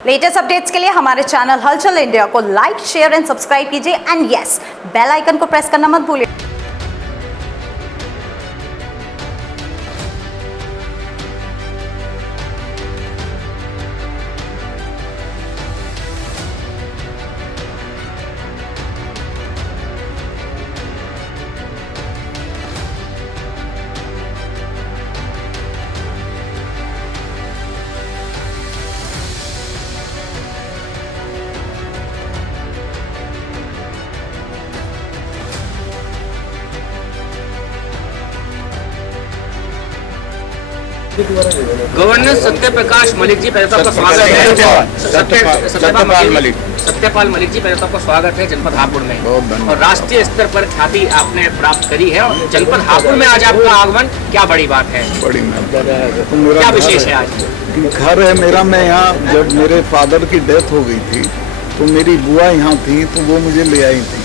Latest updates के लिए हमारे चैनल हलचल इंडिया को लाइक, शेयर एंड सब्सक्राइब कीजिए एंड यस, बेल आइकन को प्रेस करना मत भूलिए। गवर्नर सत्यप्रकाश मलिक जी, पहले तो आपका स्वागत है। सत्यपाल मलिक जी, पहले तो आपका स्वागत है जनपद हापुड़ में। और राष्ट्रीय स्तर पर ख्याति आपने प्राप्त करी है और जनपद हापुड़ में आज आपका आगमन, क्या बड़ी बात है? बड़ी क्या विशेष है आज? घर है मेरा। मैं यहाँ जब मेरे फादर की डेथ हो गई थी तो मेरी बुआ यहाँ थी, तो वो मुझे ले आई थी।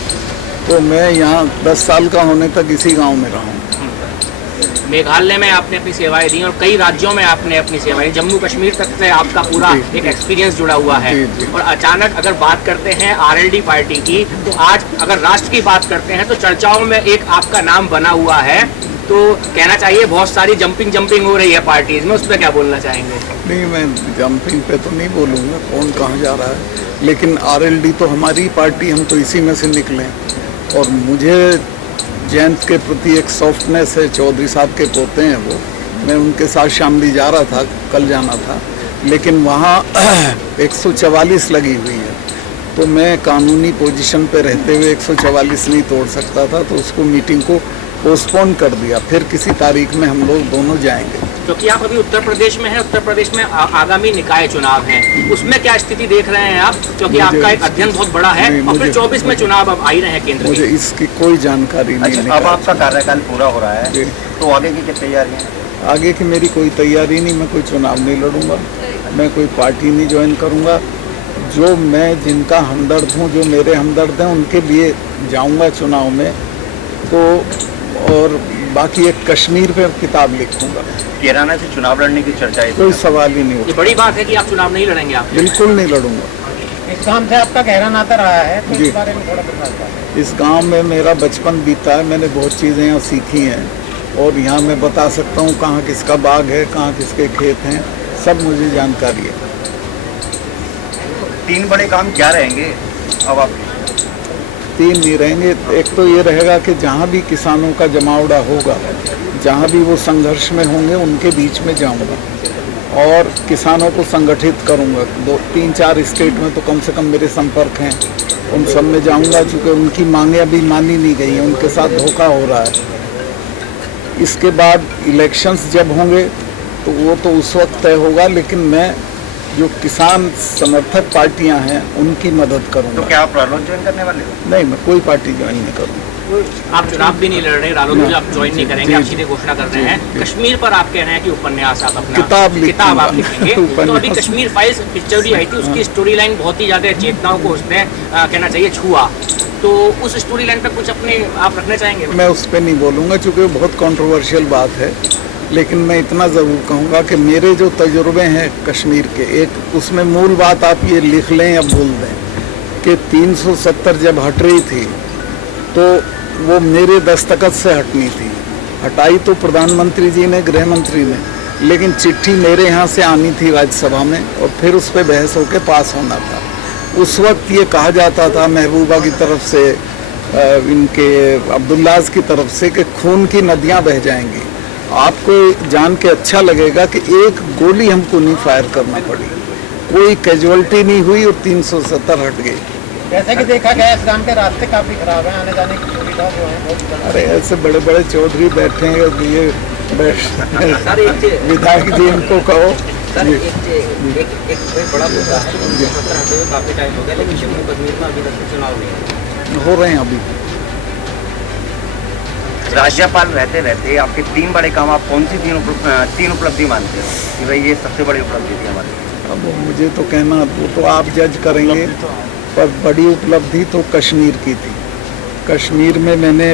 तो मैं यहाँ 10 साल का होने तक इसी गाँव में रहा हूँ। मेघालय में आपने अपनी सेवाएं दी और कई राज्यों में आपने अपनी सेवाएं, जम्मू कश्मीर तक से आपका पूरा एक एक्सपीरियंस जुड़ा हुआ है। और अचानक अगर बात करते हैं आरएलडी पार्टी की, तो आज अगर राष्ट्र की बात करते हैं तो चर्चाओं में एक आपका नाम बना हुआ है। तो कहना चाहिए बहुत सारी जंपिंग हो रही है पार्टीज में, उस पर क्या बोलना चाहेंगे? नहीं, मैं जंपिंग पे तो नहीं बोलूँगा, कौन कहाँ जा रहा है, लेकिन आरएलडी तो हमारी पार्टी, हम तो इसी में से निकले। और मुझे जैंत के प्रति एक सॉफ्टनेस है। चौधरी साहब के पोते हैं वो, मैं उनके साथ शामली जा रहा था, कल जाना था, लेकिन वहाँ 144 लगी हुई है। तो मैं कानूनी पोजीशन पे रहते हुए 144 नहीं तोड़ सकता था, तो उसको मीटिंग को पोस्टपोन कर दिया। फिर किसी तारीख में हम लोग दोनों जाएंगे। क्योंकि आप अभी उत्तर प्रदेश में हैं, उत्तर प्रदेश में आगामी निकाय चुनाव हैं, उसमें क्या स्थिति देख रहे हैं आप? क्योंकि आपका एक अध्ययन बहुत बड़ा है और फिर 24 में चुनाव अब आ ही रहे हैं केंद्र। मुझे इसकी कोई जानकारी नहीं है। अब आपका कार्यकाल पूरा हो रहा है, तो आगे की क्या तैयारी है? आगे की मेरी कोई तैयारी नहीं। मैं कोई चुनाव नहीं लड़ूंगा, मैं कोई पार्टी नहीं ज्वाइन करूंगा। जो मैं जिनका हमदर्द हूँ, जो मेरे हमदर्द हैं, उनके लिए जाऊंगा चुनाव में। तो और बाकी एक कश्मीर पे किताब लिखूंगा। कैराना से चुनाव लड़ने की चर्चा है, कोई सवाल ही नहीं ये बड़ी बात है कि आप चुनाव नहीं लड़ेंगे? आप बिल्कुल नहीं लड़ूंगा। इस काम से आपका गहरा नाता रहा है, तो इस बारे में थोड़ा बताइए। इस गांव में मेरा बचपन बीता है, मैंने बहुत चीज़ें यहाँ सीखी हैं। और यहाँ मैं बता सकता हूँ कहाँ किसका बाग है, कहाँ किसके खेत हैं, सब मुझे जानकारी है। 3 बड़े काम क्या रहेंगे अब आपके? 3 नहीं रहेंगे। एक तो ये रहेगा कि जहाँ भी किसानों का जमावड़ा होगा, जहाँ भी वो संघर्ष में होंगे, उनके बीच में जाऊँगा और किसानों को संगठित करूँगा। 2-3-4 स्टेट में तो कम से कम मेरे संपर्क हैं, उन सब में जाऊँगा, चूँकि उनकी मांगें अभी मानी नहीं गई हैं, उनके साथ धोखा हो रहा है। इसके बाद इलेक्शंस जब होंगे तो वो तो उस वक्त तय होगा, लेकिन मैं जो किसान समर्थक पार्टियां हैं उनकी मदद करूंगा। तो क्या आप रालोद ज्वाइन करने वाले हो? नहीं, मैं कोई पार्टी ज्वाइन नहीं करूंगा। आप चुनाव भी नहीं लड़ रहे, रालोद में आप ज्वाइन नहीं करेंगे, आप सीधे घोषणा कर रहे हैं। कश्मीर पर आप कह रहे हैं कि उपन्यास आप अपना किताब आप लिखेंगे। तो अभी कश्मीर फाइल्स पिक्चर भी आई थी, उसकी स्टोरी लाइन बहुत ही ज्यादा चेतनाओं को उसने कहना चाहिए छुआ। तो उस स्टोरी लाइन पर कुछ अपने आप रखना चाहेंगे? मैं उस पर नहीं बोलूँगा क्योंकि बहुत कंट्रोवर्शियल बात है, लेकिन मैं इतना ज़रूर कहूँगा कि मेरे जो तजुर्बे हैं कश्मीर के, एक उसमें मूल बात आप ये लिख लें या भूल दें कि 370 जब हट रही थी तो वो मेरे दस्तखत से हटनी थी। हटाई तो प्रधानमंत्री जी ने, गृह मंत्री ने, लेकिन चिट्ठी मेरे यहाँ से आनी थी राज्यसभा में और फिर उस पर बहस होकर पास होना था। उस वक्त ये कहा जाता था महबूबा की तरफ से, इनके अब्दुल्लाज की तरफ से, कि खून की नदियाँ बह जाएंगी। आपको जान के अच्छा लगेगा कि एक गोली हमको नहीं फायर करना पड़ी, कोई कैजुअलिटी नहीं हुई और 370 हट गई। जैसे कि देखा गया इस गांव के रास्ते काफी खराब हैं, आने जाने की सुविधा जो है बहुत। अरे ऐसे बड़े बड़े चौधरी बैठे हैं, ये विधायक जी इनको कहो। सर, एक बड़ा मुद्दा है, काफी टाइम हो गया, लेकिन जम्मू कश्मीर में अभी तक चुनाव नहीं हो रहे हैं। अभी राज्यपाल रहते रहते आपके 3 बड़े काम, आप कौन सी 3 उपलब्धि मानते हो कि भाई ये सबसे बड़ी उपलब्धि थी हमारी? अब मुझे तो कहना, वो तो आप जज करेंगे, पर बड़ी उपलब्धि तो कश्मीर की थी। कश्मीर में मैंने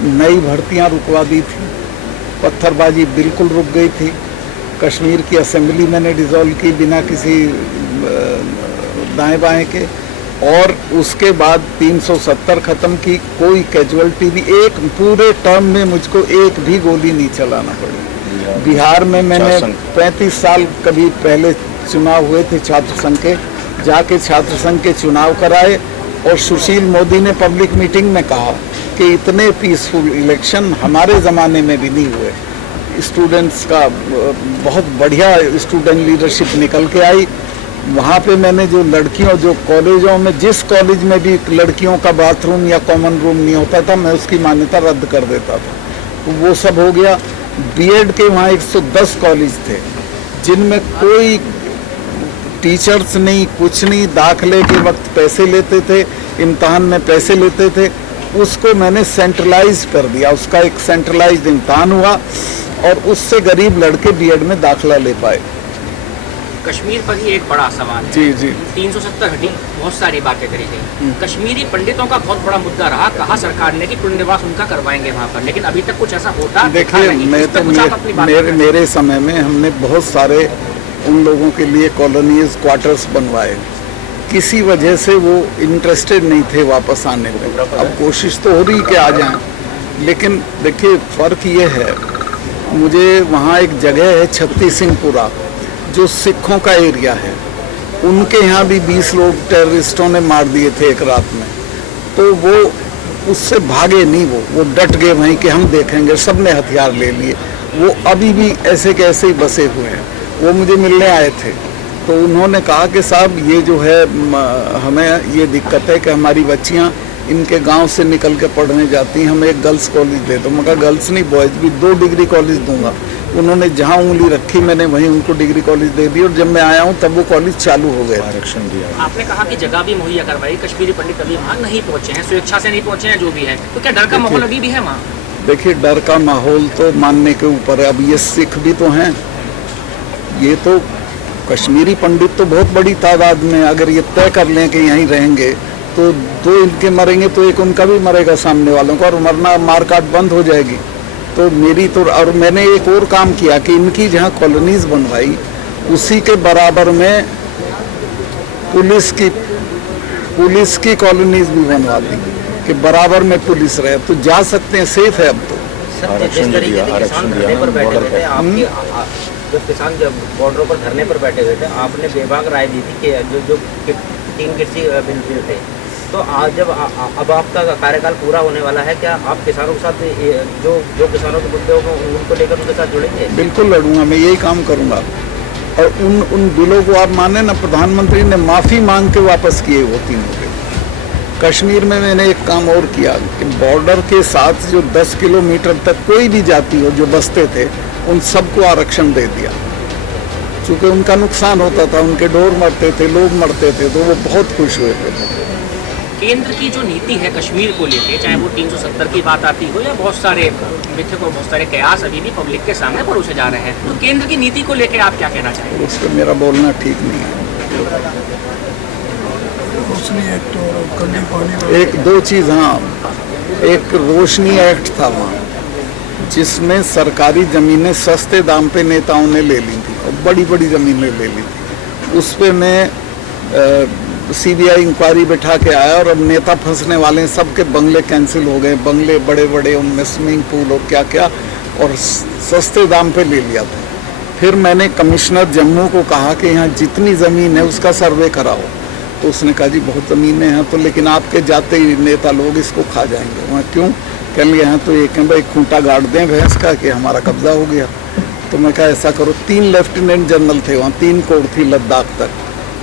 नई भर्तियां रुकवा दी थी, पत्थरबाजी बिल्कुल रुक गई थी, कश्मीर की असेंबली मैंने डिसॉल्व की बिना किसी दाएं बाएं के, और उसके बाद 370 ख़त्म की, कोई कैजुअलिटी नहीं, एक पूरे टर्म में मुझको एक भी गोली नहीं चलाना पड़ी। बिहार में मैंने 35 साल कभी पहले चुनाव हुए थे छात्र संघ के, जाके छात्र संघ के चुनाव कराए, और सुशील मोदी ने पब्लिक मीटिंग में कहा कि इतने पीसफुल इलेक्शन हमारे ज़माने में भी नहीं हुए। स्टूडेंट्स का बहुत बढ़िया स्टूडेंट लीडरशिप निकल के आई। वहाँ पे मैंने जो लड़कियों, जो कॉलेजों में, जिस कॉलेज में भी लड़कियों का बाथरूम या कॉमन रूम नहीं होता था, मैं उसकी मान्यता रद्द कर देता था, तो वो सब हो गया। बीएड के वहाँ 110 कॉलेज थे जिनमें कोई टीचर्स नहीं, कुछ नहीं, दाखिले के वक्त पैसे लेते थे, इम्तहान में पैसे लेते थे, उसको मैंने सेंट्रलाइज कर दिया। उसका एक सेंट्रलाइज्ड इम्तहान हुआ और उससे गरीब लड़के बीएड में दाखिला ले पाए। कश्मीर पर ही एक बड़ा सवाल है। जी जी। 370 हटी, बहुत सारी बातें करी गई। कश्मीरी पंडितों का बहुत बड़ा मुद्दा रहा, कहा सरकार ने कि पुनर्वास उनका करवाएंगे वहाँ पर, लेकिन अभी तक कुछ ऐसा होता देखिए, मैं तो मेरे समय में हमने बहुत सारे उन लोगों के लिए कॉलोनीज, क्वार्टर्स बनवाए। किसी वजह से वो इंटरेस्टेड नहीं थे वापस आने में। अब कोशिश तो हो रही कि आ जाएं, लेकिन देखिए फ़र्क ये है, मुझे वहाँ एक जगह है छत्ती सिंहपुरा, जो सिखों का एरिया है, उनके यहाँ भी 20 लोग टेररिस्टों ने मार दिए थे एक रात में। तो वो उससे भागे नहीं, वो डट गए वहीं कि हम देखेंगे, सब ने हथियार ले लिए। वो अभी भी ऐसे के ऐसे ही बसे हुए हैं। वो मुझे मिलने आए थे, तो उन्होंने कहा कि साहब ये जो है हमें ये दिक्कत है कि हमारी बच्चियाँ इनके गांव से निकल के पढ़ने जाती हैं, हमें एक गर्ल्स कॉलेज दे दो। मैं कहा गर्ल्स नहीं, बॉयज़ भी 2 डिग्री कॉलेज दूंगा। उन्होंने जहां उंगली रखी मैंने वहीं उनको डिग्री कॉलेज दे दी, और जब मैं आया हूं तब वो कॉलेज चालू हो गए। आरक्षण दिया। आपने कहा कि जगह भी मुहैया करवाई, कश्मीरी पंडित अभी वहाँ नहीं पहुँचे हैं, स्वेच्छा से नहीं पहुँचे हैं, जो भी है, तो क्या डर का माहौल अभी भी है वहाँ? देखिए, डर का माहौल तो मानने के ऊपर है। अब ये सिख भी तो हैं, ये तो कश्मीरी पंडित तो बहुत बड़ी तादाद में, अगर ये तय कर लें कि यहीं रहेंगे तो 2 इनके मरेंगे तो एक उनका भी मरेगा सामने वालों का, और मरना मारकाट बंद हो जाएगी। तो मेरी तो, और मैंने एक और काम किया कि इनकी जहाँ कॉलोनीज बनवाई उसी के बराबर में पुलिस की कॉलोनीज भी बनवा दी कि बराबर में पुलिस रहे, तो जा सकते हैं, सेफ है अब तो। आरक्षण दिया पर बैठे हुए थे आपकी, जब किसान जब बॉर्डरों पर धरने पर बैठे हुए थे, आपने बेबाक राय दी थी कि जो 3 कृषि बिल थे, तो आज जब अब आपका कार्यकाल पूरा होने वाला है, क्या आप किसानों के साथ जो किसानों के मुद्दे होंगे उनको लेकर उनके साथ जुड़ेंगे? बिल्कुल लड़ूंगा, मैं यही काम करूंगा। और उन बिलों को आप माने ना, प्रधानमंत्री ने माफ़ी मांग के वापस किए वो 3 बिल। कश्मीर में मैंने एक काम और किया कि बॉर्डर के साथ जो 10 किलोमीटर तक कोई भी जाति हो जो बसते थे, उन सबको आरक्षण दे दिया। चूँकि उनका नुकसान होता था, उनके ढोर मरते थे, लोग मरते थे, तो वो बहुत खुश हुए थे। केंद्र की जो नीति है कश्मीर को लेके, चाहे वो 370 की बात आती हो या बहुत सारे मिथक और बहुत सारे कयास अभी भी पब्लिक के सामने परोसे जा रहे हैं, तो केंद्र की नीति को लेके आप क्या कहना चाहेंगे? उस पर मेरा बोलना ठीक नहीं है। एक 2 चीज़, हाँ, एक रोशनी एक्ट था वहाँ, जिसमें सरकारी ज़मीनें सस्ते दाम पे नेताओं ने ले ली थी, और बड़ी बड़ी ज़मीनें ले ली थी। उस पर मैं सीबीआई इंक्वायरी बैठा के आया, और अब नेता फंसने वाले हैं, सबके बंगले कैंसिल हो गए, बंगले बड़े बड़े, उनमें स्विमिंग पूल और क्या क्या, और सस्ते दाम पे ले लिया था। फिर मैंने कमिश्नर जम्मू को कहा कि यहाँ जितनी ज़मीन है उसका सर्वे कराओ, तो उसने कहा जी बहुत ज़मीनें हैं, तो लेकिन आपके जाते ही नेता लोग इसको खा जाएंगे। वहाँ क्यों? कह लिया यहाँ तो एक है भाई, खूंटा गाड़ दें भैंस का कि हमारा कब्जा हो गया। तो मैं कहा ऐसा करो, 3 लेफ्टिनेंट जनरल थे वहाँ, 3 कोर थी लद्दाख तक,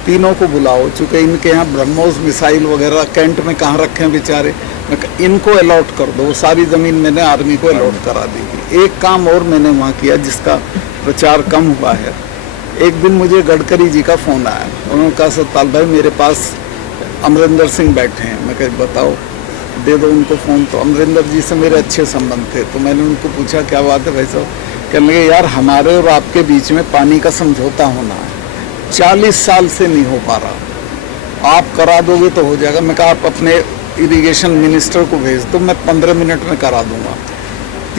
तीनों को बुलाओ, चूँकि इनके यहाँ ब्रह्मोस मिसाइल वगैरह कैंट में कहाँ रखे हैं बेचारे, मैं इनको अलॉट कर दो। वो सारी ज़मीन मैंने आर्मी को अलॉट करा दी थी। एक काम और मैंने वहाँ किया जिसका प्रचार कम हुआ है। एक दिन मुझे गडकरी जी का फ़ोन आया, उन्होंने कहा सतपाल भाई मेरे पास अमरिंदर सिंह बैठे हैं। मैं कहा बताओ, दे दो उनको फ़ोन। तो अमरिंदर जी से मेरे अच्छे संबंध थे, तो मैंने उनको पूछा क्या बात है भाई साहब? कहने लगे यार हमारे और आपके बीच में पानी का समझौता होना है, 40 साल से नहीं हो पा रहा, आप करा दोगे तो हो जाएगा। मैं कहा आप अपने इरिगेशन मिनिस्टर को भेज दो, मैं 15 मिनट में करा दूंगा।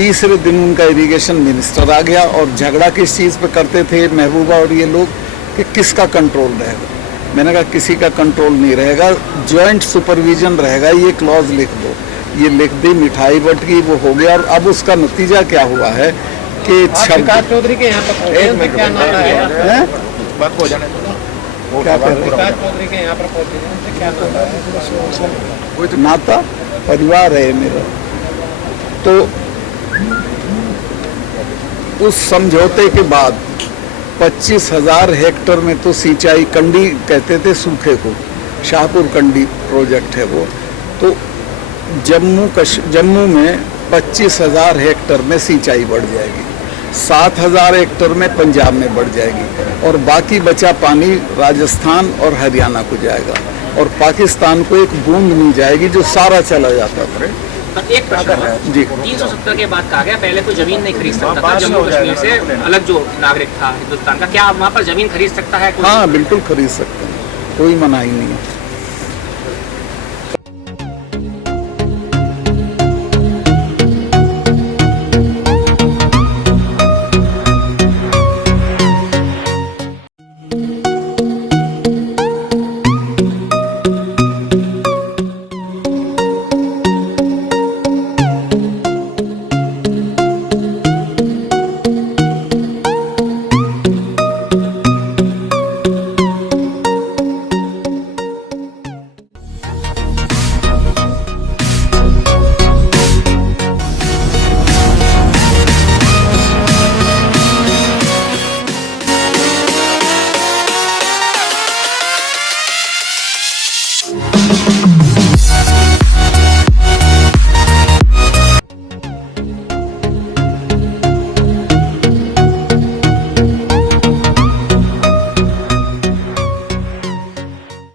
तीसरे दिन उनका इरिगेशन मिनिस्टर आ गया और झगड़ा किस चीज़ पे करते थे महबूबा और ये लोग कि किसका कंट्रोल रहेगा। मैंने कहा किसी का कंट्रोल नहीं रहेगा, जॉइंट सुपरविजन रहेगा, ये क्लॉज लिख दो। ये लिख दी, मिठाई बट गई, वो हो गया। और अब उसका नतीजा क्या हुआ है कि विकास चौधरी के यहाँ पर पहुंचे, उनसे क्या नाता है? बात हो जाने क्या कह रहे विकास चौधरी के यहाँ पर पहुंचे, उनसे क्या नाता है? नाता परिवार है मेरा। तो उस समझौते के बाद 25,000 हेक्टेयर में तो सिंचाई, कंडी कहते थे सूखे को, शाहपुर कंडी प्रोजेक्ट है वो, तो जम्मू में 25,000 हेक्टेयर में सिंचाई बढ़ जाएगी, 7,000 हेक्टेयर में पंजाब में बढ़ जाएगी और बाकी बचा पानी राजस्थान और हरियाणा को जाएगा और पाकिस्तान को एक बूंद नहीं जाएगी, जो सारा चला जाता था। पर एक प्रश्न जी, 370 के बाद कहा गया पहले कोई जमीन नहीं खरीद सकता था जम्मू कश्मीर से अलग जो नागरिक था हिंदुस्तान का, क्या अब वहाँ पर जमीन खरीद सकता है कोई? हाँ बिल्कुल खरीद सकते हैं, कोई मनाही नहीं है।